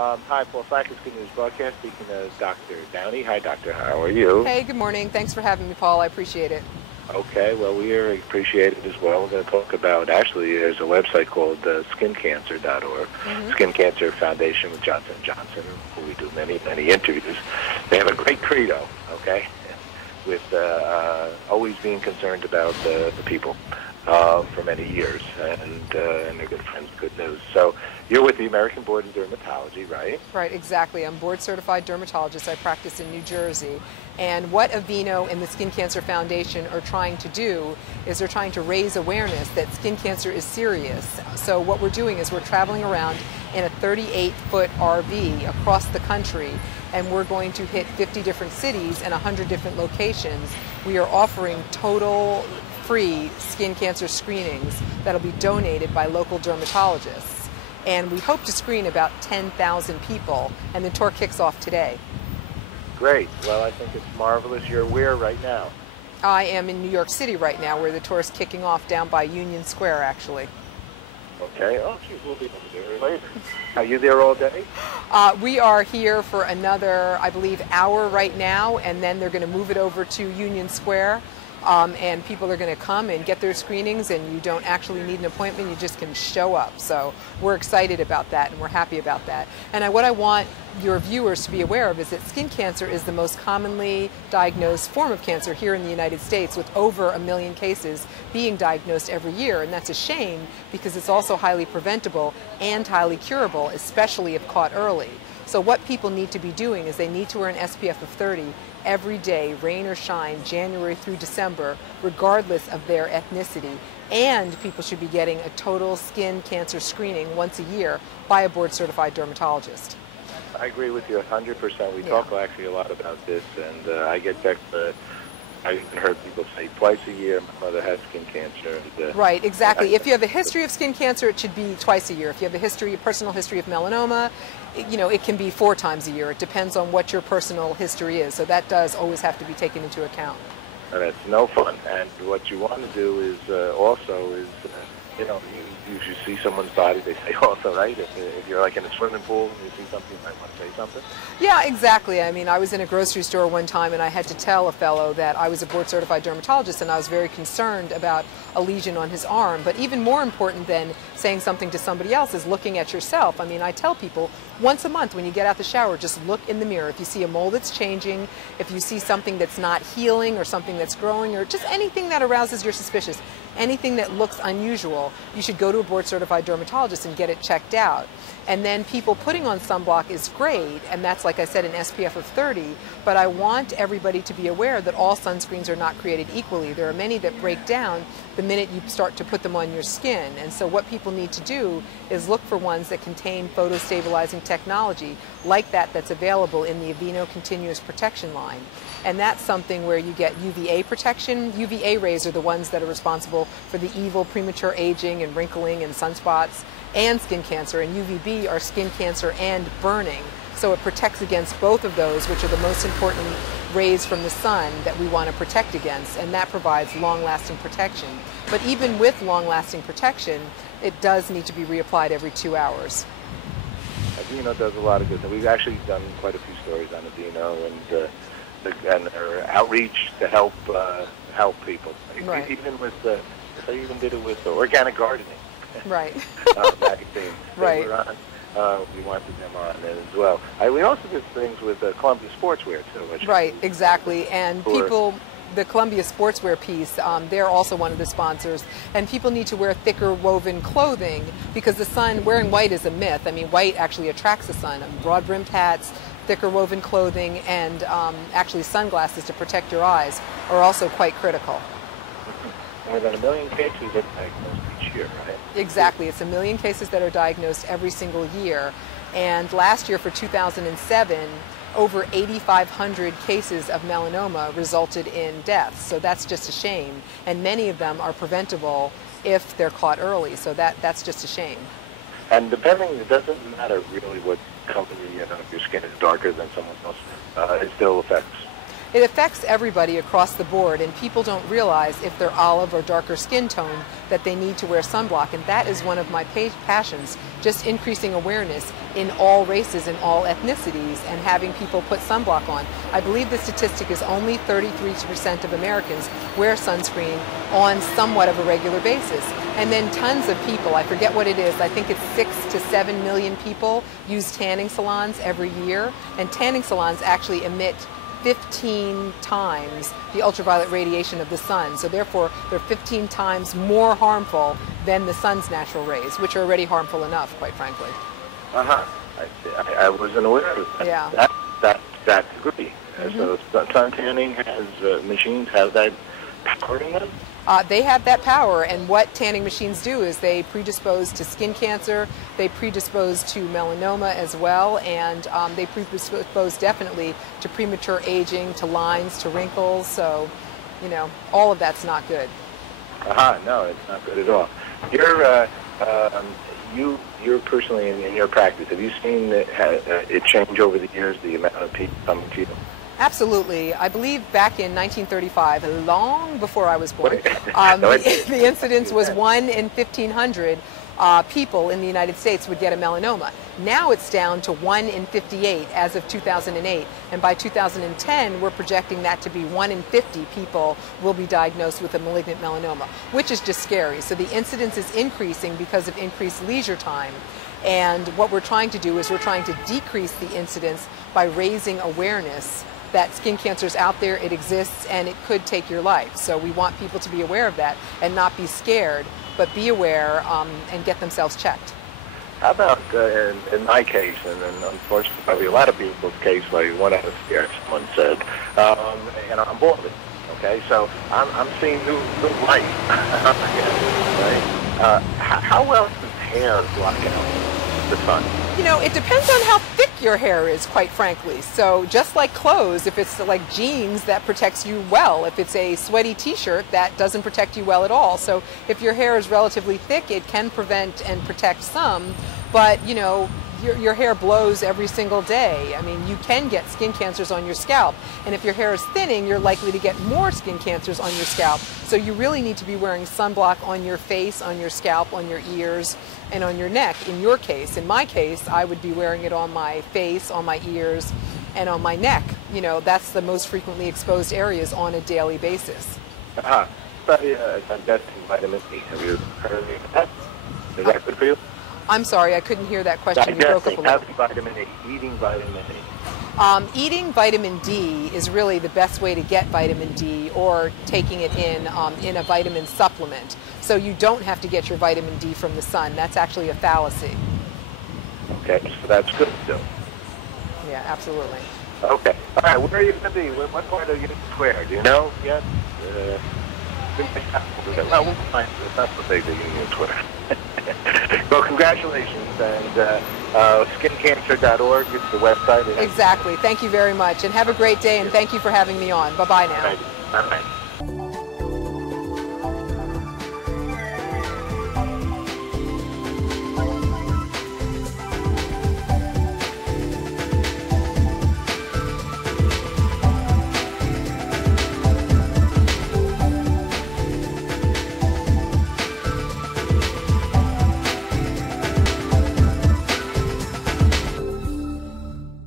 Hi, Paul Sackett, Good News Broadcast, speaking of Dr. Downie. Hi, Doctor. How are you? Hey, good morning. Thanks for having me, Paul. I appreciate it. Okay, well, we appreciate it as well. We're going to talk about, actually, there's a website called skincancer.org, Skin Cancer Foundation with Johnson & Johnson, who we do many, many interviews. They have a great credo, okay, with always being concerned about the people for many years, and they're good friends, good news. So you're with the American Board of Dermatology, right? Right, exactly. I'm board-certified dermatologist. I practice in New Jersey. And what Aveeno and the Skin Cancer Foundation are trying to do is they're trying to raise awareness that skin cancer is serious. So what we're doing is we're traveling around in a 38-foot RV across the country, and we're going to hit 50 different cities and 100 different locations. We are offering total free skin cancer screenings that'll be donated by local dermatologists. And we hope to screen about 10,000 people, and the tour kicks off today. Great. Well, I think it's marvelous. You're where right now? I am in New York City right now, where the tour is kicking off down by Union Square, actually. Okay. Oh, geez, we'll be over there later. Are you there all day? We are here for another, I believe, hour right now, and then they're going to move it over to Union Square. And people are going to come and get their screenings, and you don't actually need an appointment, you just can show up. So we're excited about that, and we're happy about that. And what I want your viewers to be aware of is that skin cancer is the most commonly diagnosed form of cancer here in the United States, with over 1 million cases being diagnosed every year. And that's a shame, because it's also highly preventable and highly curable, especially if caught early. So what people need to be doing is they need to wear an SPF of 30 every day, rain or shine, January through December, regardless of their ethnicity. And people should be getting a total skin cancer screening once a year by a board-certified dermatologist. I agree with you 100%. We talk actually a lot about this, and I get text. I even heard people say twice a year. My mother had skin cancer. And, right, exactly. If you have a history of skin cancer, it should be twice a year. If you have a personal history of melanoma, it can be 4 times a year. It depends on what your personal history is. So that does always have to be taken into account. And it's no fun. And what you want to do is also is, you should see someone's body. They say also, right? If you're like in a swimming pool and you see something, you might want to say something. Yeah, exactly. I mean, I was in a grocery store one time, and I had to tell a fellow that I was a board-certified dermatologist, and I was very concerned about a lesion on his arm. But even more important than saying something to somebody else is looking at yourself. I mean, I tell people once a month when you get out the shower, just look in the mirror. If you see a mole that's changing, if you see something that's not healing or something that's growing, or just anything that arouses your suspicion, anything that looks unusual, you should go to a board-certified dermatologist and get it checked out. And then people putting on sunblock is great, and that's, like I said, an SPF of 30, but I want everybody to be aware that all sunscreens are not created equally. There are many that break down the minute you start to put them on your skin, and so what people need to do is look for ones that contain photostabilizing technology, like that's available in the Aveeno Continuous Protection line. And that's something where you get UVA protection. UVA rays are the ones that are responsible for the evil premature aging and wrinkling and sunspots and skin cancer, and UVB are skin cancer and burning. So it protects against both of those, which are the most important rays from the sun that we want to protect against, and that provides long-lasting protection. But even with long-lasting protection, it does need to be reapplied every 2 hours. Aveeno does a lot of good. We've actually done quite a few stories on Aveeno and their outreach to help people. Right. Even with I even did it with organic gardening. Right. Magazine. Right. We wanted them on it as well. We also did things with Columbia Sportswear too. Right, exactly. And the Columbia Sportswear piece, they're also one of the sponsors. And people need to wear thicker woven clothing because the sun, wearing white is a myth. I mean, white actually attracts the sun. Broad-brimmed hats, thicker woven clothing, and actually sunglasses to protect your eyes are also quite critical. More than 1 million cases are diagnosed each year, right? Exactly. It's 1 million cases that are diagnosed every single year. And last year, for 2007, over 8,500 cases of melanoma resulted in deaths. So that's just a shame. And many of them are preventable if they're caught early. So that's just a shame. And it doesn't matter really what company, if your skin is darker than someone else, it still affects. It affects everybody across the board, and people don't realize if they're olive or darker skin tone that they need to wear sunblock, and that is one of my passions, just increasing awareness in all races and all ethnicities and having people put sunblock on. I believe the statistic is only 33% of Americans wear sunscreen on somewhat of a regular basis. And then tons of people, I forget what it is, I think it's 6 to 7 million people use tanning salons every year, and tanning salons actually emit 15 times the ultraviolet radiation of the sun. So therefore, they're 15 times more harmful than the sun's natural rays, which are already harmful enough, quite frankly. I see. I wasn't aware of that. Yeah. That's great. So sun tanning machines have that power in them? They have that power, and what tanning machines do is they predispose to skin cancer, they predispose to melanoma as well, and they predispose definitely to premature aging, to lines, to wrinkles, so, you know, all of that's not good. No, it's not good at all. You're personally in your practice, have you seen it change over the years, the amount of people coming to you? Absolutely. I believe back in 1935, long before I was born, the incidence was 1 in 1,500 people in the United States would get a melanoma. Now it's down to 1 in 58 as of 2008, and by 2010 we're projecting that to be 1 in 50 people will be diagnosed with a malignant melanoma, which is just scary. So the incidence is increasing because of increased leisure time. And what we're trying to do is we're trying to decrease the incidence by raising awareness that skin cancer is out there, it exists, and it could take your life. So we want people to be aware of that and not be scared, but be aware and get themselves checked. How about in my case, and unfortunately probably a lot of people's case, like one out of scare, someone said, I'm balding, okay? So I'm seeing new light. Right? How well does hair block out the sun? You know, it depends on how thick your hair is, quite frankly. So just like clothes, if it's like jeans, that protects you well. If it's a sweaty t-shirt, that doesn't protect you well at all. So if your hair is relatively thick, it can prevent and protect some, but you know, your hair blows every single day. I mean, you can get skin cancers on your scalp, and if your hair is thinning, you're likely to get more skin cancers on your scalp. So you really need to be wearing sunblock on your face, on your scalp, on your ears, and on your neck. In your case, in my case, I would be wearing it on my face, on my ears, and on my neck. You know, that's the most frequently exposed areas on a daily basis. But that's vitamin D. Have you heard of that? Is that good for you? I'm sorry, I couldn't hear that question. You broke up a little. Vitamin D, eating vitamin D. Eating vitamin D is really the best way to get vitamin D, or taking it in a vitamin supplement. So you don't have to get your vitamin D from the sun. That's actually a fallacy. Okay, so that's good too. Yeah, absolutely. Okay. All right, where are you going to be? What part of Union Square? Do you know yet? Well, we'll find it. It's not so big, the Union Square. Well, congratulations, and skincancer.org is the website. Exactly. Thank you very much, and have a great day, and thank you for having me on. Bye-bye now. Bye-bye.